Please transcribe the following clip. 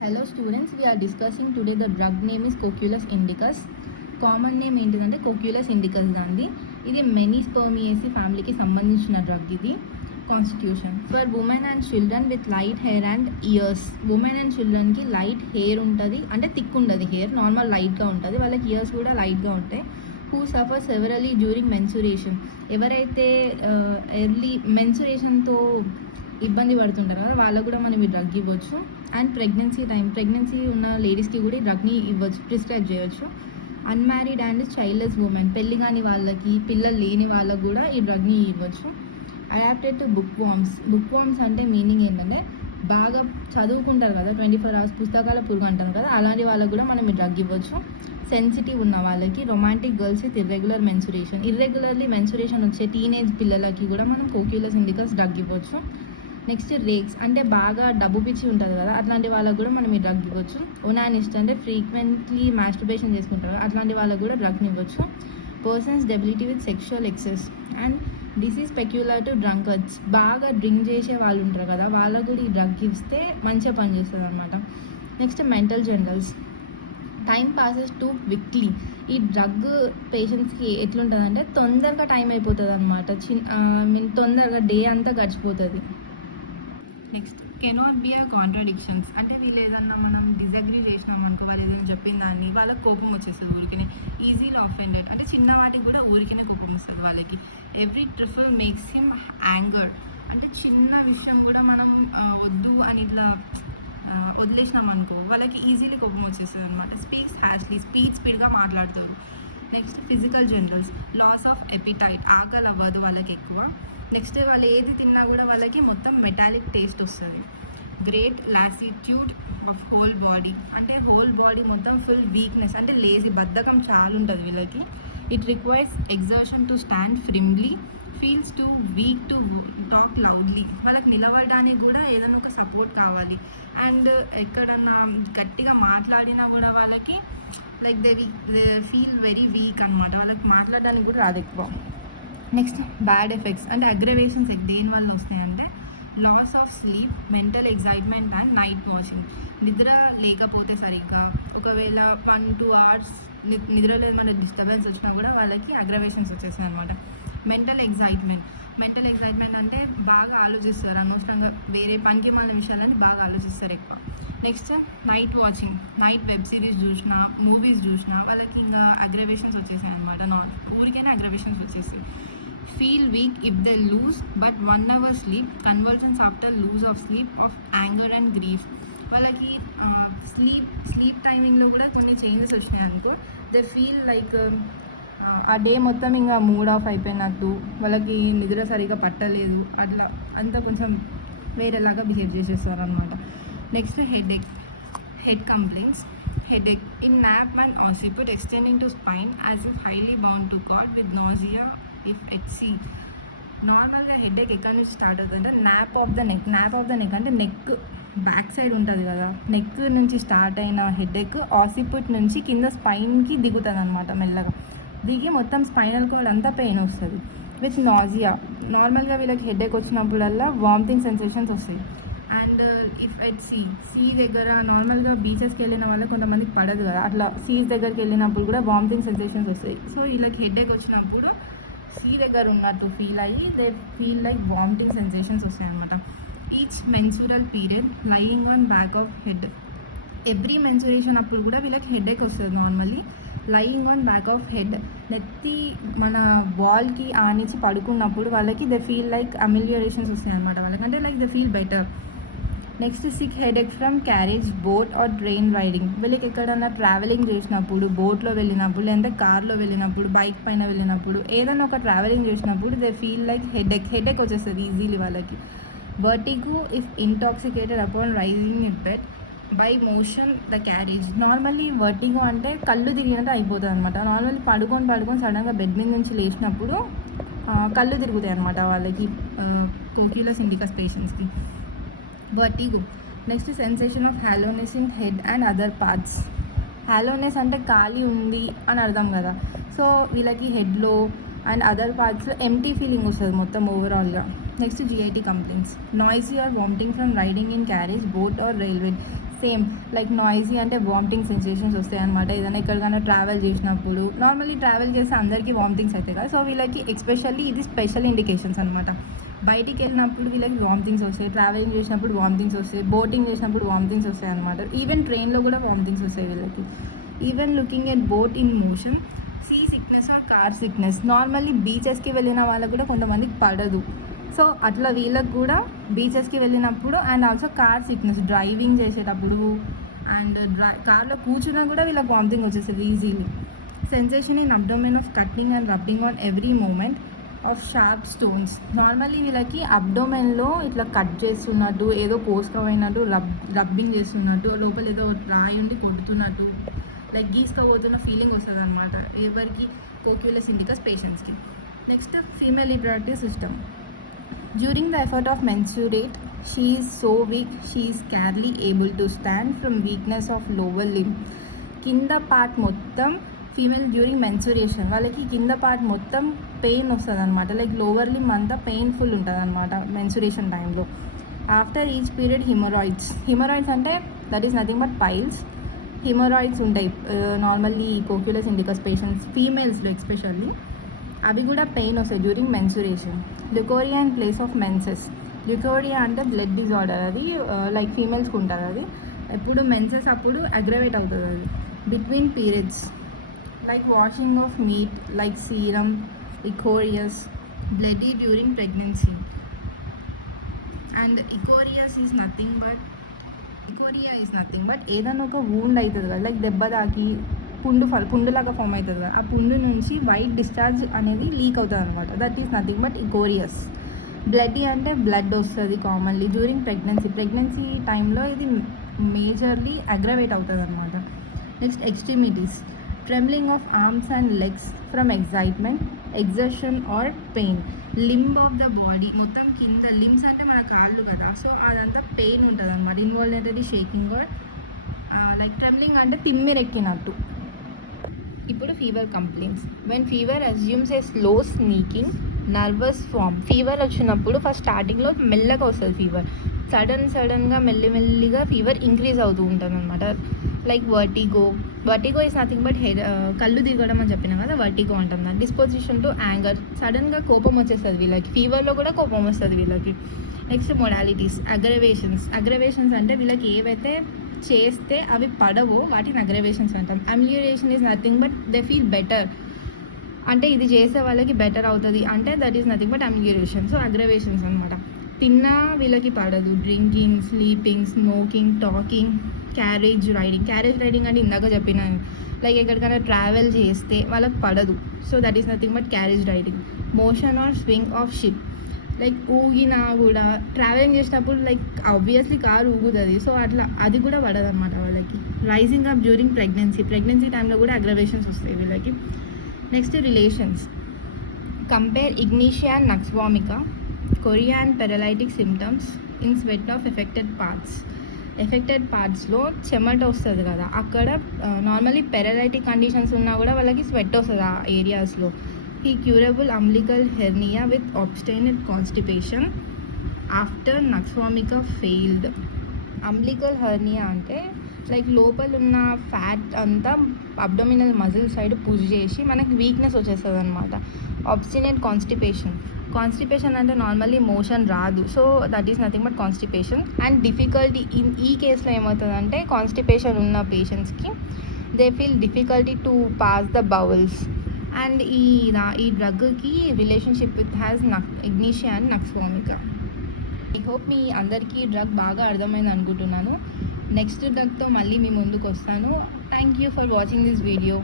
Hello students, we are discussing today the drug name is Coculus indicus. Common name ఏంటిదంటే కోక్యులస్ indicus దాంది. ఇది మెనీస్పర్మియేసి ఫ్యామిలీకి సంబంధించిన డ్రగ్. ఇది constitution for women and children with light hair and ears. Women and చిల్డ్రన్కి light hair ఉంటుంది, అంటే thick ఉండదు హెయిర్, నార్మల్ లైట్గా ఉంటుంది. వాళ్ళకి ఇయర్స్ కూడా లైట్గా ఉంటాయి. Who suffer severely during menstruation. ఎవరైతే ఎర్లీ మెన్సురేషన్తో ఇబ్బంది పడుతుంటారు కదా, వాళ్ళకు కూడా మనం ఈ డ్రగ్ ఇవ్వచ్చు. అండ్ ప్రెగ్నెన్సీ ఉన్న లేడీస్కి కూడా ఈ డ్రగ్ని ఇవ్వచ్చు, ప్రిస్క్రైబ్ చేయవచ్చు. అన్మ్యారీడ్ అండ్ చైల్డ్లెస్ ఉమెన్, పెళ్లి కాని వాళ్ళకి, పిల్లలు లేని వాళ్ళకు కూడా ఈ డ్రగ్ని ఇవ్వచ్చు. అడాప్టెడ్ టు బుక్ వామ్స్ అంటే మీనింగ్ ఏంటంటే బాగా చదువుకుంటారు కదా, 24 hours పుస్తకాల పురుగు అంటాం కదా, అలాంటి వాళ్ళకు కూడా మనం ఈ డ్రగ్ ఇవ్వచ్చు. సెన్సిటివ్ ఉన్న వాళ్ళకి, romantic girls with irregularly menstruation వచ్చే టీనేజ్ పిల్లలకి కూడా మనం కోక్యులస్ ఇండికస్ డ్రగ్ ఇవ్వచ్చు. నెక్స్ట్ రేక్స్ అంటే బాగా డబ్బు పిచ్చి ఉంటుంది కదా, అట్లాంటి వాళ్ళకు కూడా మనం ఈ డ్రగ్ ఇవ్వచ్చు. ఒనానిస్ట్ అంటే ఫ్రీక్వెంట్లీ మాస్టర్బేషన్ చేసుకుంటారు, అట్లాంటి వాళ్ళకు కూడా డ్రగ్ని ఇవ్వచ్చు. Persons debility with sexual excess and disease peculiar to drunkards, బాగా డ్రింక్ చేసే వాళ్ళు ఉంటారు కదా, వాళ్ళకు కూడా ఈ డ్రగ్ ఇస్తే మంచిగా పనిచేస్తుంది అనమాట. Next mental generals, time passes too quickly. ఈ డ్రగ్ పేషెంట్స్కి ఎట్లుంటుందంటే తొందరగా టైం అయిపోతుంది అనమాట, తొందరగా డే అంతా గడిచిపోతుంది. నెక్స్ట్ కెనాట్ బి ఆ కాంట్రాడిక్షన్స్, అంటే వీళ్ళు ఏదన్నా మనం డిజగ్రీ చేసినాం అనుకో, వాళ్ళు ఏదైనా చెప్పిన దాన్ని వాళ్ళకి కోపం వచ్చేస్తుంది ఊరికినే. ఈజీలీ ఆఫెండెడ్ అంటే చిన్న వాటికి కూడా ఊరికినే కోపం వస్తుంది వాళ్ళకి. ఎవ్రీ ట్రిఫుల్ మేక్స్ హిమ్ యాంగర్, అంటే చిన్న విషయం కూడా మనం వద్దు అని ఇట్లా వదిలేసినాం అనుకో, వాళ్ళకి ఈజీలీ కోపం వచ్చేస్తుంది అనమాట. స్పీక్స్ హ్యాష్లీ, స్పీడ్గా మాట్లాడుతారు. Next physical generals, loss of appetite, ఆకలి అవ్వదు వాళ్ళకి ఎక్కువ. నెక్స్ట్ వాళ్ళు ఏది తిన్నా కూడా వాళ్ళకి మొత్తం మెటాలిక్ టేస్ట్ వస్తుంది. Great lassitude of whole body, అంటే హోల్ బాడీ మొత్తం ఫుల్ వీక్నెస్, అంటే లేజీ, బద్ధకం చాలా ఉంటుంది వీళ్ళకి. It requires exertion to stand firmly, feels too weak to talk loudly, వాళ్ళకి నిలబడడానికి కూడా ఏదైనా ఒక సపోర్ట్ కావాలి. అండ్ ఎక్కడన్నా గట్టిగా మాట్లాడినా కూడా వాళ్ళకి like they feel very weak అనమాట, వాళ్ళకి మాట్లాడడానికి కూడా రాదు ఎక్కువ. నెక్స్ట్ బ్యాడ్ ఎఫెక్ట్స్ అంటే అగ్రవేషన్స్ దేని వల్ల వస్తాయంటే loss of sleep, mental excitement and night watching. నిద్ర లేకపోతే సరిగ్గా, ఒకవేళ 1-2 hours నిద్ర లేదు, మన డిస్టర్బెన్స్ వచ్చినా కూడా వాళ్ళకి అగ్రవేషన్స్ వచ్చేస్తాయి అనమాట. మెంటల్ ఎగ్జైట్మెంట్ అంటే బాగా ఆలోచిస్తారు, అనవసరంగా వేరే పనికి మన విషయాలని బాగా ఆలోచిస్తారు ఎక్కువ. Next night watching, night web series చూసినా, మూవీస్ చూసినా వాళ్ళకి ఇంకా అగ్రవేషన్స్ వచ్చేసాయి అనమాట. ఊరికైనా అగ్రవేషన్స్ వచ్చేసి. Feel weak if they lose but 1 hour sleep, convergence after lose of sleep of anger and grief. వాళ్ళకి స్లీప్ టైమింగ్లో కూడా కొన్ని చేంజెస్ వచ్చినాయి అనుకో, దే ఫీల్ లైక్ ఆ డే మొత్తం ఇంకా మూడ్ ఆఫ్ అయిపోయినట్టు, వాళ్ళకి నిద్ర సరిగా పట్టలేదు, అట్లా అంతా కొంచెం వేరేలాగా బిహేవ్ చేసేస్తారు అనమాట. Next head complaints. Headache in nape and occiput extending to spine as if highly bound to cord with nausea if at sea. నార్మల్గా హెడేక్ ఎక్కడి నుంచి స్టార్ట్ అవుతుందంటే నాప్ ఆఫ్ ద నెక్ అంటే నెక్ బ్యాక్ సైడ్ ఉంటుంది కదా, neck నుంచి start అయిన headache ఆసిపుట్ నుంచి కింద స్పైన్కి దిగుతుంది అనమాట. మెల్లగా దిగి మొత్తం స్పైనల్ కార్డ్ అంతా పెయిన్ వస్తుంది విత్ నాజియా. నార్మల్గా వీళ్ళకి హెడేక్ వచ్చినప్పుడల్లా వామిటింగ్ సెన్సేషన్స్ వస్తాయి. అండ్ ఇఫ్ ఎట్ సీ దగ్గర, నార్మల్గా బీచెస్కి వెళ్ళిన వాళ్ళకి కొంతమందికి పడదు కదా, అట్లా సీస్ దగ్గరికి వెళ్ళినప్పుడు కూడా వామిటింగ్ సెన్సేషన్స్ వస్తాయి. సో వీళ్ళకి హెడేక్ వచ్చినప్పుడు సీ దగ్గర ఉన్నట్టు ఫీల్ అయ్యి they feel like vomiting sensations వస్తాయి అనమాట. Each menstrual period lying on back of head, every menstruation అప్పుడు కూడా వీళ్ళకి హెడేక్ వస్తుంది normally. Lying on back of head, నెత్తి మన వాల్కి ఆనించి పడుకున్నప్పుడు వాళ్ళకి దే ఫీల్ లైక్ అమిలియరేషన్స్ వస్తాయి అనమాట వాళ్ళకి, అంటే like they feel better. Next sick headache from carriage, boat or train riding. వీళ్ళకి ఎక్కడన్నా ట్రావెలింగ్ చేసినప్పుడు, బోట్లో వెళ్ళినప్పుడు, లేదంటే కార్లో వెళ్ళినప్పుడు, బైక్ పైన వెళ్ళినప్పుడు, ఏదైనా ఒక ట్రావెలింగ్ చేసినప్పుడు దే ఫీల్ లైక్ హెడేక్ వచ్చేస్తుంది ఈజీలీ వాళ్ళకి. Vertigo if intoxicated upon rising in bed by motion the carriage. Normally vertigo అంటే కళ్ళు తిరిగినట్టు అయిపోతుంది అనమాట. నార్మల్లీ పడుకొని సడన్గా బెడ్ మీద నుంచి లేచినప్పుడు కళ్ళు తిరుగుతాయి అనమాట వాళ్ళకి, కోక్యులస్ ఇండికస్ పేషెంట్స్కి. Vertigo. Next sensation of hollowness in head and other parts. Hollowness అంటే ఖాళీ ఉంది అని అర్థం కదా, సో వీళ్ళకి హెడ్లో అండ్ అదర్ పార్ట్స్లో ఎంటీ ఫీలింగ్ వస్తుంది మొత్తం ఓవరాల్గా. Next GIT complaints. Nausea or vomiting from riding in carriage, boat or railway. Same like nausea అంటే వామిటింగ్ సెన్సేషన్స్ వస్తాయి అనమాట. ఏదైనా ఎక్కడికైనా ట్రావెల్ చేసినప్పుడు, నార్మల్లీ ట్రావెల్ చేస్తే అందరికీ వామిటింగ్స్ అవుతాయి కదా, సో వీళ్ళకి ఎక్స్పెషల్లీ ఇది స్పెషల్ ఇండికేషన్స్ అనమాట. బయటికి వెళ్ళినప్పుడు వీళ్ళకి వామిటింగ్స్ వస్తాయి, ట్రావెలింగ్ చేసినప్పుడు వామిటింగ్స్ వస్తాయి, బోటింగ్ చేసినప్పుడు వామిటింగ్స్ వస్తాయి అనమాట. ఈవెన్ ట్రైన్లో కూడా వామిటింగ్స్ వస్తాయి వీళ్ళకి. Even looking at boat in motion, sea sickness or car sickness. Normally బీచెస్కి వెళ్ళిన వాళ్ళకు కూడా కొంతమందికి పడదు, సో అట్లా వీళ్ళకి కూడా బీచెస్కి వెళ్ళినప్పుడు and also car sickness, driving చేసేటప్పుడు అండ్ కార్లో కూర్చున్నా కూడా వీళ్ళకి వామిటింగ్ వచ్చేస్తుంది easily. Sensation in abdomen of cutting and rubbing on every movement of sharp stones. Normally వీళ్ళకి అబ్డోమెన్లో ఇట్లా కట్ చేస్తున్నట్టు, ఏదో కోసుకోపోయినట్టు, రబ్బింగ్ చేస్తున్నట్టు, లోపల ఏదో రాయి ఉండి కొడుతున్నట్టు, లైక్ గీసుకోబోతున్న ఫీలింగ్ వస్తుంది అనమాట ఎవరికి, కోక్యులస్ ఇండికస్ పేషెంట్స్కి. Next female reproductive system. During the effort of menstruate, she is so weak, she is scarcely able to stand from weakness of lower limb. కింద పార్ట్ మొత్తం ఫీమేల్ డ్యూరింగ్ మెన్సురేషన్ వాళ్ళకి కింద part మొత్తం pain వస్తుంది అనమాట, like lower లిమ్ అంతా painful ఉంటుంది అనమాట మెన్సురేషన్ టైంలో. ఆఫ్టర్ ఈచ్ పీరియడ్ హిమరాయిడ్స్ అంటే that is nothing but piles. Hemorrhoids ఉంటాయి నార్మల్లీ కోక్యులస్ ఇండికస్ పేషెంట్స్ ఫీమేల్స్లో ఎస్పెషల్లీ, అవి కూడా పెయిన్ వస్తాయి during menstruation. Leucorrhoea and place of menses. Leucorrhoea అంటే బ్లడ్ డిజార్డర్, అది లైక్ ఫీమేల్స్కి ఉంటుంది. అది ఎప్పుడు మెన్సెస్ అప్పుడు అగ్రవేట్ అవుతుంది అది between periods. Like washing of meat, like serum, ichorous, bloody during pregnancy. And ఇకోరియా ఈజ్ నథింగ్ బట్ ఏదైనా ఒక వూండ్ అవుతుంది కదా, లైక్ దెబ్బ తాకి పుండులాగా ఫామ్ అవుతుంది కదా, ఆ పుండు నుంచి వైట్ డిశ్చార్జ్ అనేది లీక్ అవుతుంది అనమాట. That is nothing but ichorous. Bloody అంటే బ్లడ్ వస్తుంది కామన్లీ డ్యూరింగ్ ప్రెగ్నెన్సీ టైంలో ఇది మేజర్లీ అగ్రవేట్ అవుతుంది అనమాట. Next extremities. Trembling of arms and legs from excitement, exertion or pain. Limb of the body మొత్తం కింద, లిమ్స్ అంటే మన కాళ్ళు కదా, సో అదంతా పెయిన్ ఉంటుంది అనమాట. Involuntary shaking or like trembling అంటే తిమ్మిరెక్కినట్టు. ఇప్పుడు fever complaints. When fever assumes a slow sneaking nervous form. Fever వచ్చినప్పుడు ఫస్ట్ స్టార్టింగ్లో మెల్లగా వస్తుంది ఫీవర్, సడన్గా మెల్లిగా ఫీవర్ ఇంక్రీజ్ అవుతూ ఉంటుంది అనమాట. Like vertigo is nothing but కళ్ళు తిరగడం అని చెప్పినా కదా, వర్టిగో అంటాం. డిస్పోజిషన్ టు యాంగర్, సడన్గా కోపం వచ్చేస్తుంది వీళ్ళకి, ఫీవర్లో కూడా కోపం వస్తుంది వీళ్ళకి. Next modalities. అగ్రవేషన్స్ అంటే వీళ్ళకి ఏవైతే చేస్తే అవి పడవో వాటిని అగ్రవేషన్స్ అంటాం. Amelioration is nothing but they feel better, అంటే ఇది చేసే వాళ్ళకి బెటర్ అవుతుంది అంటే that is nothing but amelioration. So aggravations అనమాట. తిన్నా వీళ్ళకి పడదు. Drinking, sleeping, smoking, talking, carriage riding అంటే ఇందాక చెప్పినాను, లైక్ ఎక్కడికైనా ట్రావెల్ చేస్తే వాళ్ళకి పడదు, so that is nothing but carriage riding. Motion or swing of ship, like ఊగినా కూడా ట్రావెలింగ్ చేసినప్పుడు లైక్ ఆబ్వియస్లీ కారు ఊగుతుంది, సో అట్లా అది కూడా పడదు అనమాట వాళ్ళకి. రైజింగ్ అప్ డ్యూరింగ్ ప్రెగ్నెన్సీ టైంలో కూడా అగ్రవేషన్స్ వస్తాయి వీళ్ళకి. Next relations. Compare ignatia and nux vomica, chorea and paralytic symptoms in sweat of affected పార్ట్స్లో చెమట వస్తుంది కదా, అక్కడ నార్మల్లీ పెరలైటిక్ కండిషన్స్ ఉన్నా కూడా వాళ్ళకి స్వెట్ వస్తుంది ఆ ఏరియాస్లో. ఈ curable umbilical hernia with obstinate constipation after నక్స్వామికా failed. Umbilical hernia అంటే లైక్ లోపల ఉన్న ఫ్యాట్ అంతా అబ్డోమినల్ మజిల్ సైడ్ పుష్ చేసి మనకి వీక్నెస్ వచ్చేస్తుంది అనమాట. obstinate కాన్స్టిపేషన్ అంటే నార్మల్లీ మోషన్ రాదు, so that is nothing but constipation. And difficulty ఈ కేసులో ఏమవుతుందంటే కాన్స్టిపేషన్ ఉన్న పేషెంట్స్కి they feel difficulty to pass the bowels. And ఈ డ్రగ్కి relationship with has ignatia and nux vomica. I hope మీ అందరికీ డ్రగ్ బాగా అర్థమైంది అనుకుంటున్నాను. నెక్స్ట్ డ్రగ్తో మళ్ళీ మీ ముందుకు వస్తాను. Thank you for watching this video.